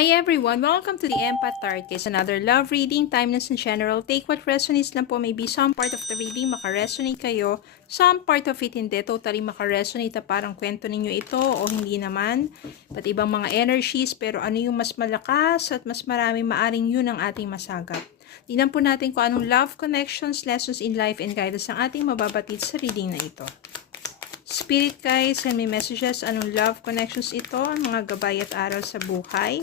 Hi everyone! Welcome to the Empath Tarot Case. Another love reading, timeless in general. Take what resonates lang po. Maybe some part of the reading makaresonate kayo. Some part of it hindi. Totally makaresonate na parang kwento ninyo ito o hindi naman. But ibang mga energies. Pero ano yung mas malakas at mas marami maaring yun ang ating masagap. Tingnan po natin kung anong love connections, lessons in life, and guidance ang ating mababatid sa reading na ito. Spirit guides, send me messages. Anong love connections ito? Ang mga gabay at aral sa buhay.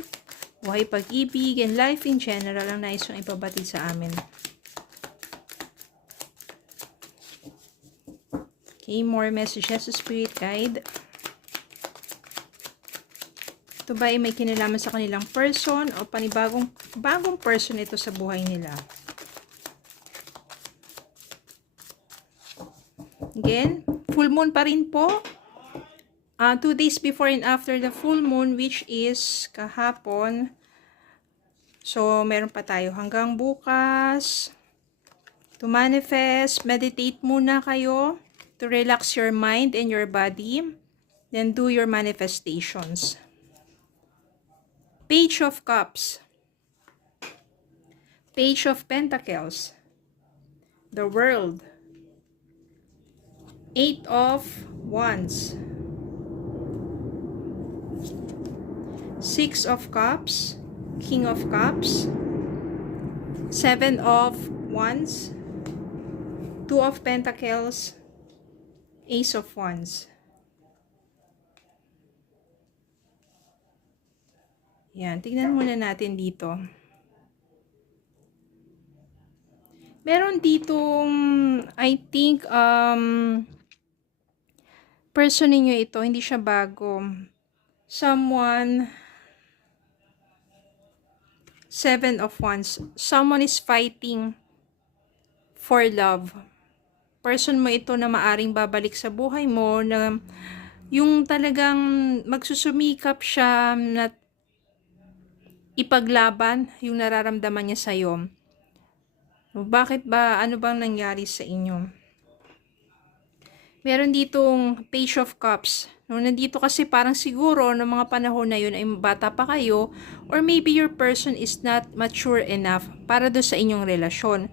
Buhay, pag-ibig, and life in general ang nais yung ipabatid sa amin. Okay, more messages sa Spirit Guide. Ito ba ay may kinalaman sa kanilang person o bagong person ito sa buhay nila? Again, full moon pa rin po. 2 days before and after the full moon, which is kahapon. So, meron pa tayo hanggang bukas. To manifest, meditate muna kayo. To relax your mind and your body. Then do your manifestations. Page of Cups. Page of Pentacles. The World. 8 of Wands. 6 of Cups. King of Cups. 7 of Wands. 2 of Pentacles. Ace of Wands. Yan, tignan muna natin dito. Meron ditong, I think, person ninyo ito, hindi siya bago. Someone, 7 of Wands. Someone is fighting for love. Person mo ito na maaring babalik sa buhay mo, na yung talagang magsusumikap siya na ipaglaban yung nararamdaman niya sa'yo. Bakit ba? Ano bang nangyari sa inyo? Meron ditong Page of Cups. No, nandito kasi parang siguro ng mga panahon na yun ay bata pa kayo, or maybe your person is not mature enough para do sa inyong relasyon.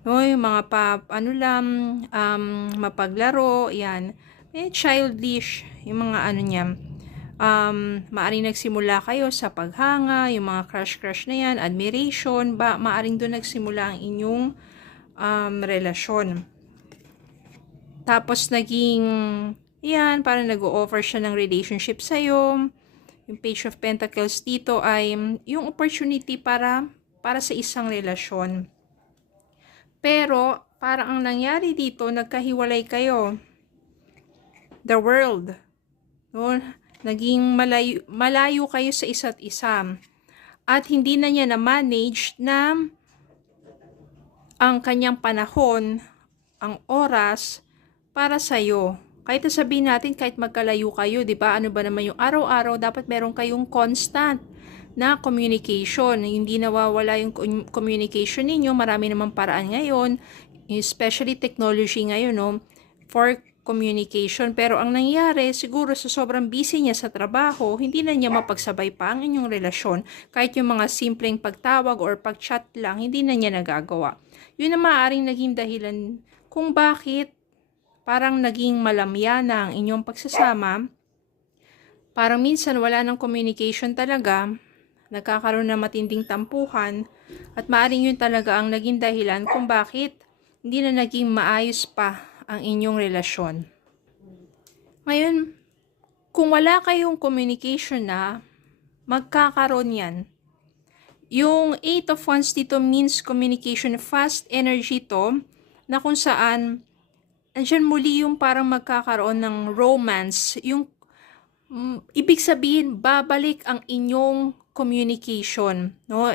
No, yung mga mapaglaro, yan. Childish, yung mga ano niya. Maaring nagsimula kayo sa paghanga, yung mga crush na yan, admiration, maaring doon nagsimula ang inyong relasyon. Tapos naging, yan, parang nag-o-offer siya ng relationship sa'yo. Yung Page of Pentacles dito ay yung opportunity para sa isang relasyon. Pero, parang ang nangyari dito, nagkahiwalay kayo. The World. No? Naging malayo kayo sa isa't isa. At hindi na niya na-manage na ang kanyang panahon, ang oras, para sa'yo. Kahit sabihin natin, kahit magkalayo kayo, di ba? Ano ba naman yung araw-araw, dapat meron kayong constant na communication. Hindi nawawala yung communication ninyo. Marami namang paraan ngayon, especially technology ngayon, no? For communication. Pero ang nangyari, siguro sa sobrang busy niya sa trabaho, hindi na niya mapagsabay pa ang inyong relasyon. Kahit yung mga simpleng pagtawag or pag-chat lang, hindi na niya nagagawa. Yun ang maaaring naging dahilan kung bakit parang naging malamya na ang inyong pagsasama. Parang minsan wala ng communication talaga, nagkakaroon ng matinding tampuhan, at maaaring yun talaga ang naging dahilan kung bakit hindi na naging maayos pa ang inyong relasyon. Ngayon, kung wala kayong communication na, magkakaroon yan. Yung 8 of Wands dito means communication, fast energy to, na kung saan, andyan muli yung parang magkakaroon ng romance, yung ibig sabihin, babalik ang inyong communication, no?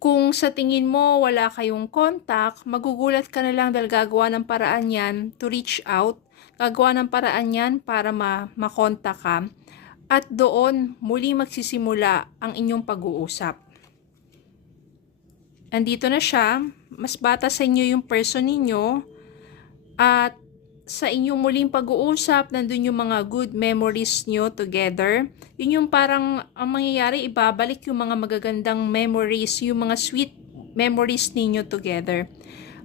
Kung sa tingin mo wala kayong contact, magugulat ka na lang dahil gagawa ng paraan yan to reach out. Gagawa ng paraan yan para makontak ka. At doon, muli magsisimula ang inyong pag-uusap. Andito na siya. Mas bata sa inyo yung person ninyo. At sa inyong muling pag-uusap, nandun yung mga good memories nyo together. Yun yung parang ang mangyayari, ibabalik yung mga magagandang memories, yung mga sweet memories ninyo together.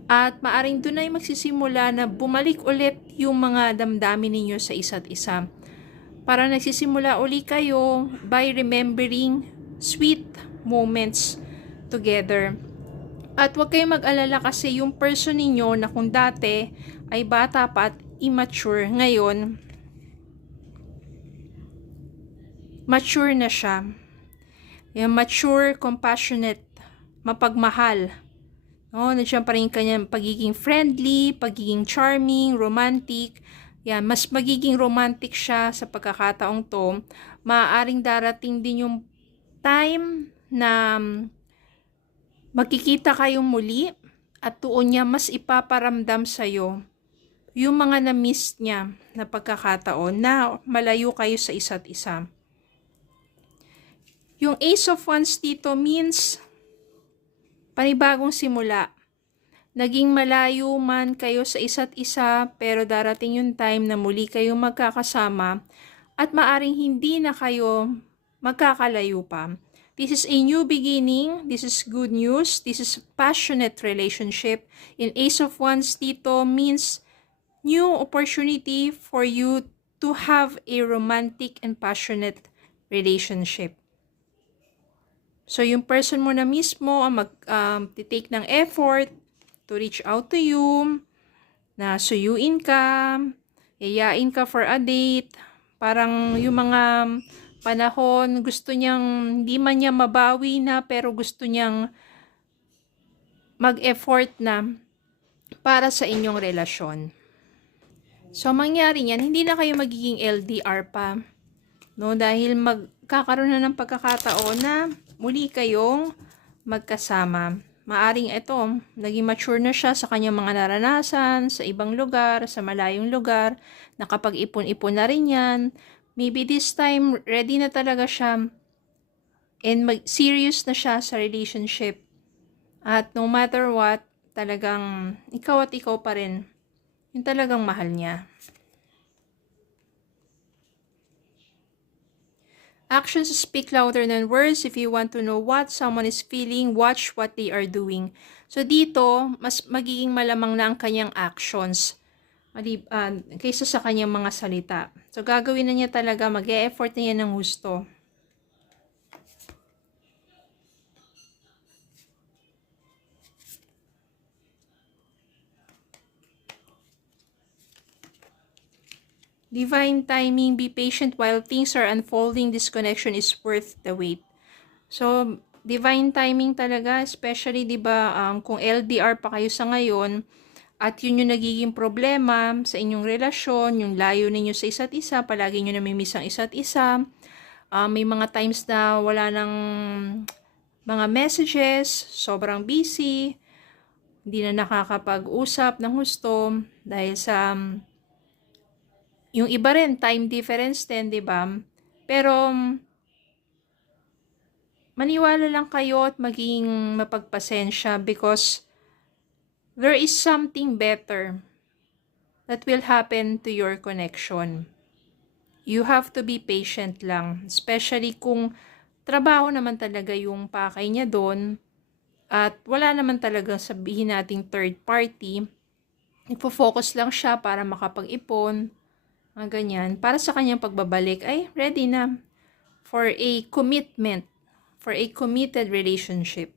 At maaring doon ay magsisimula na bumalik ulit yung mga damdamin ninyo sa isa't isa. Para nagsisimula uli kayo by remembering sweet moments together. At huwag kayong mag-alala kasi yung person ninyo na kung dati ay bata pa at immature, ngayon, mature na siya. Yung mature, compassionate, mapagmahal. No, nandiyan pa rin kanyang pagiging friendly, pagiging charming, romantic. Yan, mas magiging romantic siya sa pagkakataong to. Maaaring darating din yung time na magkikita kayong muli at doon niya mas ipaparamdam sa'yo yung mga na-miss niya na pagkakataon na malayo kayo sa isa't isa. Yung Ace of Wands dito means panibagong simula. Naging malayo man kayo sa isa't isa, pero darating yung time na muli kayong magkakasama at maaring hindi na kayo magkakalayo pa. This is a new beginning. This is good news. This is passionate relationship. In Ace of Wands dito means new opportunity for you to have a romantic and passionate relationship. So, yung person mo na mismo ang mag-take ng effort to reach out to you, na suyuin ka, yayain ka for a date, parang yung mga panahon, gusto niyang, hindi man niya mabawi na, pero gusto niyang mag-effort na para sa inyong relasyon. So, mangyari niyan, hindi na kayo magiging LDR pa. No? Dahil magkakaroon na ng pagkakataon na muli kayong magkasama. Maaring ito, naging mature na siya sa kanyang mga naranasan, sa ibang lugar, sa malayong lugar, nakapag-ipon-ipon na rin yan. Maybe this time, ready na talaga siya and serious na siya sa relationship. At no matter what, talagang ikaw at ikaw pa rin. Yung talagang mahal niya. Actions speak louder than words. If you want to know what someone is feeling, watch what they are doing. So dito, mas magiging malamang na ang kanyang actions kaysa sa kanyang mga salita. So gagawin na niya talaga, mag-e-effort na niya ng gusto. Divine timing, be patient while things are unfolding. This connection is worth the wait. So, divine timing talaga, especially, di ba, kung LDR pa kayo sa ngayon, at yun yung nagiging problema sa inyong relasyon, yung layo ninyo sa isa't isa, palagi nyo namimiss ang isa't isa. May mga times na wala ng mga messages, sobrang busy, hindi na nakakapag-usap ng gusto, dahil sa yung iba rin, time difference din, di ba? Pero, maniwala lang kayo at maging mapagpasensya because there is something better that will happen to your connection. You have to be patient lang, especially kung trabaho naman talaga yung pakay niya doon at wala naman talaga sabihin nating third party. Nagpo-focus lang siya para makapag-ipon, ganyan. Para sa kanyang pagbabalik ay ready na for a commitment, for a committed relationship.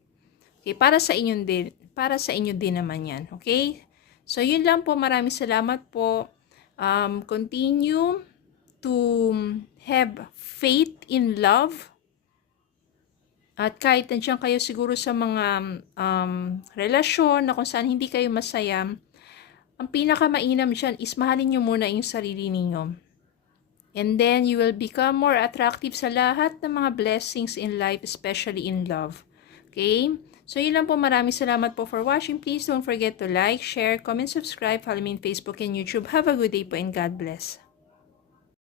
Okay, para sa inyo din naman 'yan, okay? So yun lang po, maraming salamat po. Continue to have faith in love. At kahit nandiyan kayo siguro sa mga relasyon na kung saan hindi kayo masaya, ang pinakamainam dyan is mahalin nyo muna yung sarili ninyo. And then, you will become more attractive sa lahat ng mga blessings in life, especially in love. Okay? So, yun lang po. Maraming salamat po for watching. Please don't forget to like, share, comment, subscribe. Follow me on Facebook and YouTube. Have a good day po and God bless.